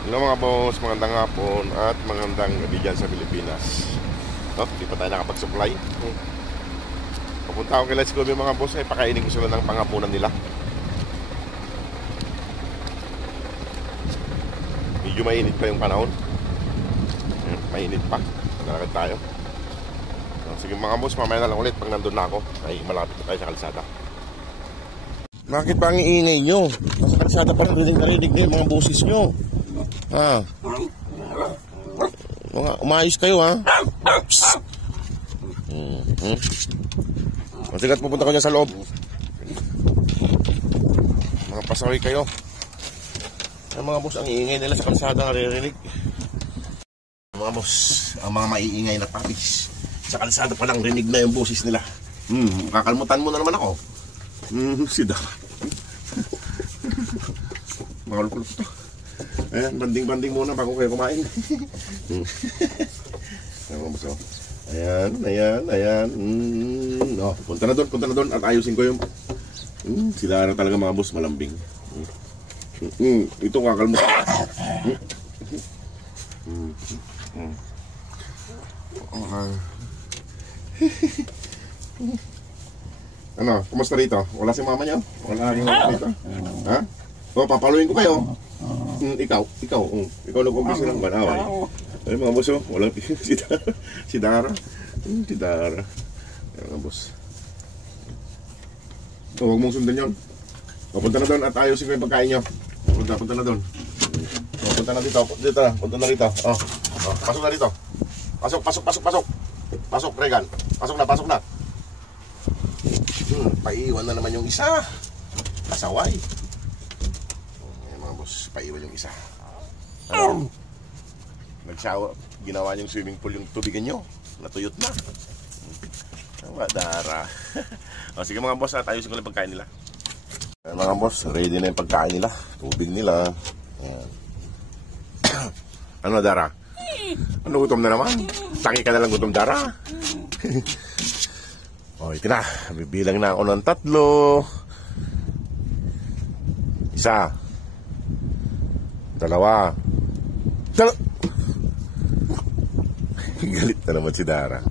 Hello mga boss, magandang hapon at magandang gabi dyan sa Pilipinas. Di pa tayo nakapag-supply. Papunta ako kay Let's Go mga boss, pakainin ko sila ng panghapunan nila. Medyo mainit pa yung panahon. Mainit pa. Nalakad tayo. Sige mga boss, mamaya na lang ulit pag nandun na ako. Ay malapit na tayo sa kalsada. Bakit ba ang iingay nyo? Nasa kalsada pa rin, rinig nyo yung mga boses nyo. Umayos kayo Matigat pupunta ko dyan sa loob. Mga pasaway kayo. Ang mga boss, ang iingay nila sa kalsada, naririnig. Mga boss, ang mga maiingay na papis sa kalsada pa lang rinig na yung boses nila. Kakalmutan mo na naman ako. Sida. Makalkulok to. Ayan, banding-banding muna bago kayo kumain. Ayan. Punta na doon at ayusin ko yung sila na talaga mga boss, malambing. Ito kakalmutan. Ano, kumusta rito? Wala si mama niyo? Wala rin dito? Ha? Papaluin ko kayo. Ikaw nag-umpisa ng banaway. Ay mga boss, walang si Dara. Si Dara. Ay mga boss. Huwag mong sundan yun. Punta na doon at ayusin ko yung pagkain nyo. Punta na doon. Punta na dito. Punta na rito. Pasok na dito. Pasok. Pasok, Regan. Pasok na. Paiwan na naman yung isa. Pasaway. Paiwan yung isa. Nagsawa, ginawa niyong swimming pool yung tubigan nyo. Natuyot na. Dara. Sige mga boss, ayusin ko lang pagkain nila. Mga boss, ready na yung pagkain nila. Tubig nila. Ano Dara? Ano, gutom na naman? Tangi ka na lang gutom, Dara. Ito na. Bibilang na ako ng 3. 1 2 Galit na naman si Dara.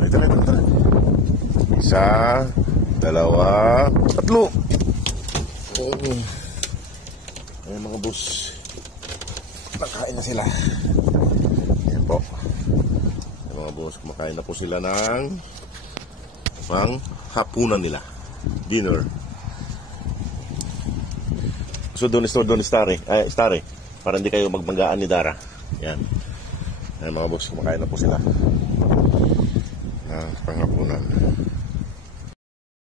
Ito na. 1 2 3. Ayan mga boss, nakain na sila. Ayan po. Ayan mga boss, kumakain na po sila ng hapunan nila, dinner. So doon Starry, para hindi kayo magmanggaan ni Dara. Yan. Ayan mga boss, kumakain na po sila ng panghapunan.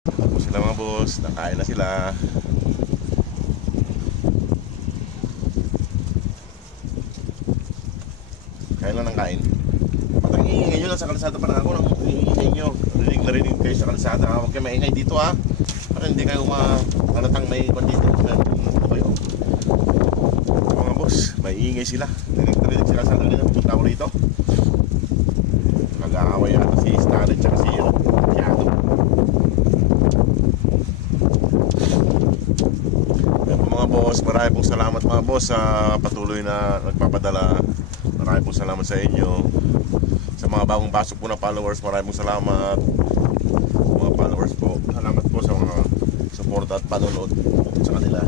Po sila mga boss, nakain na sila. Kain lang ng kain. At ang iingay nyo lang sa kalsada pa lang ako. Ang iingay nyo, rinig kayo sa kalsada. Huwag kayo maingay dito para hindi kayo malatang may bandito. Mga boss, may ingay sila. Rinig sila sa kanila. Pupunta ako rito. Nag-aaway yata si Starlet at si Yato. Mga boss, marami pong salamat mga boss sa patuloy na nagpapadala. Marami pong salamat sa inyo. Sa mga bagong pasok po na followers, marami pong salamat. Mga followers po, salamat po sa mga support at panonood sa kanila.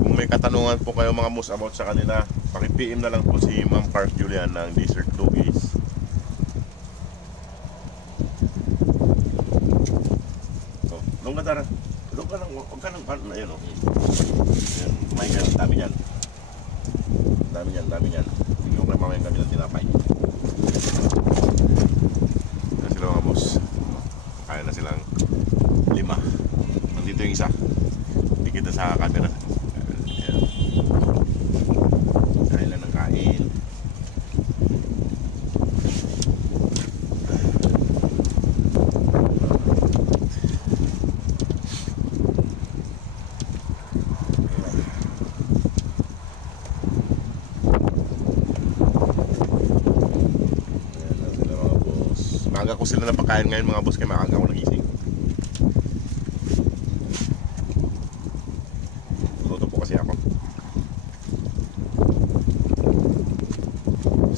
Kung may katanungan po kayo mga boss about sa kanila, paki-PM na lang po si Ma'am Park Julian ng Desert Doggies. Nung Dara, huwag ka nang ayun may dami yan. Dami yan. Tingnan ko lang mamaya kami ng tinapay. Kaya sila mga boss, kaya na silang 5. Nandito yung isa. Hindi kita sa camera. Kain lang ng kain. Ayan lang sila mga boss. Maaga ko sila napakain ngayon mga boss, kaya maaga ako nagising. Luto po kasi ako.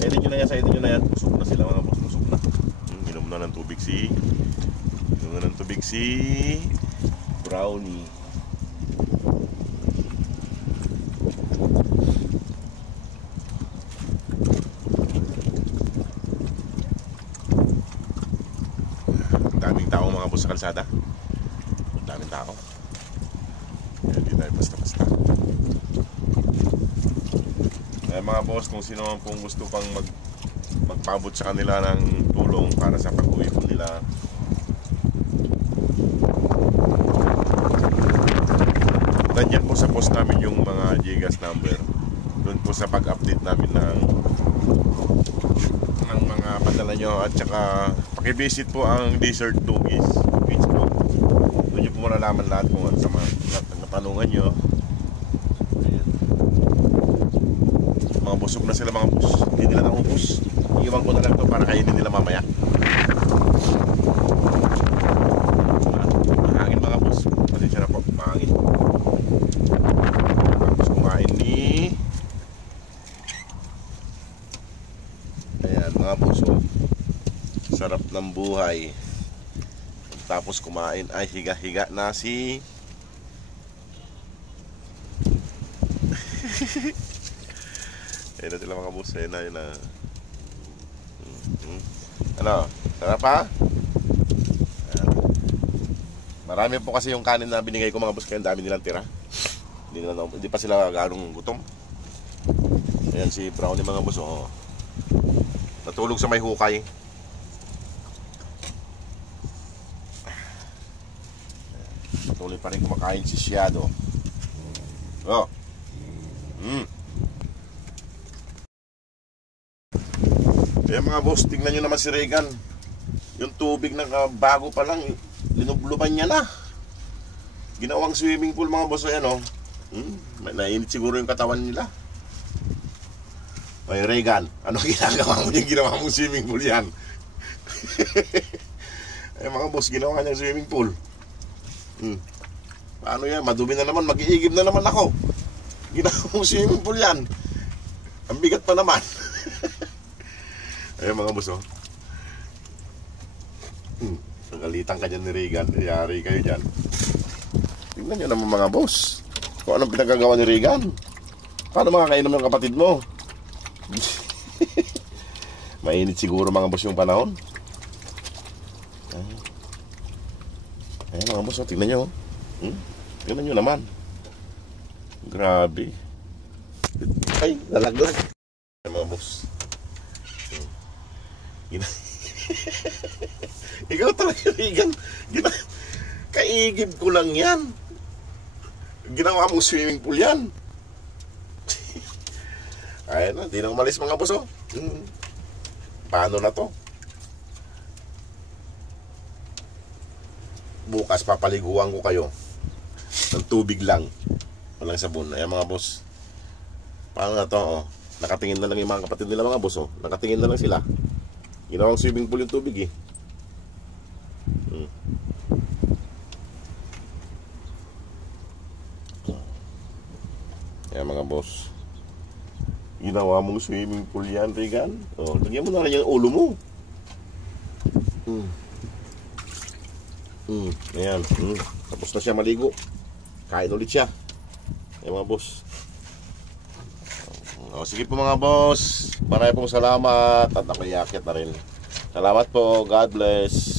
Sa edit nyo na yan. Busog na sila mga boss, busog na. Inom na ng tubig si Brownie. Daming tao mga boss sa kalsada. Daming tao. Hindi tayo basta-basta. Kaya mga boss, kung sino man pong gusto pang magpabot sa kanila ng tulong para sa pag-uwi po nila, nandiyan po sa post namin yung mga Gcash number. Doon po sa pag-update namin ng mga padala nyo. At saka pakivisit po ang Desert Doggies Facebook. Doon nyo po malalaman lahat kung ano sa mga natanungan nyo. Ayan. Mga busog na sila mga boss. Hindi nila naubos. Iwan ko na lang to para kainin nila mamaya. Mahangin mga boss. Pasensya na po, mahangin. Tapos kumain ni... Ayan mga boss, oh. Sarap ng buhay. Tapos kumain ay higa-higa na si... Ayan na sila mga boss. Ayan na. Ano? Sarap pa? Ayan. Marami po kasi yung kanin na binigay ko mga boss, kaya ang dami nilang tira. Hindi pa sila ganong gutom. Ayan si Brownie mga boss, oh. Natulog sa may hukay. Patuloy pa rin kumakain si Shadow. Oh. Kaya mga boss, tingnan nyo naman si Regan. Yung tubig na bago pa lang, linubluban niya na. Ginawang swimming pool mga boss. Ayan, oh. Nainit siguro yung katawan nila. Ay, Regan, ano ginagawa mo yung ginawa mong swimming pool yan? Ay mga boss, ginawa niyang swimming pool. Paano yan? Madumi na naman, mag-iigib na naman ako. Ginawa mong swimming pool yan. Ang bigat pa naman. Ay mga boss, oh. Nagalitan ka dyan ni Regan. Yari kayo dyan. Tingnan nyo naman mga boss, kung anong pinagagawa ni Regan. Paano makakainom ng kapatid mo? Mainit siguro mga boss yung panahon. Ayan mga boss, tingnan nyo. Tingnan nyo naman. Grabe. Ay, nalaglag. Ayan mga boss. Ikaw talaga, Regan. Kaigib ko lang yan. Ginawa mong swimming pool yan. Ayan na, di na umalis mga boss, oh. Paano na to? Bukas papaliguan ko kayo ng tubig lang, walang sabon. Ayan mga boss. Paano na to, oh. Nakatingin na lang yung mga kapatid nila mga boss, oh. Nakatingin na lang sila. Ginawang swimming pool yung tubig, eh. Ayan mga boss. Ginawa mong swimming pool yan, Regan. Oh, lagyan mo na rin yung ulo mo. Ayan. Tapos na siya maligo. Kain ulit siya. Ayan mga boss. Oh, sige po mga boss. Maraming pong salamat. At nakiakit na rin. Salamat po. God bless.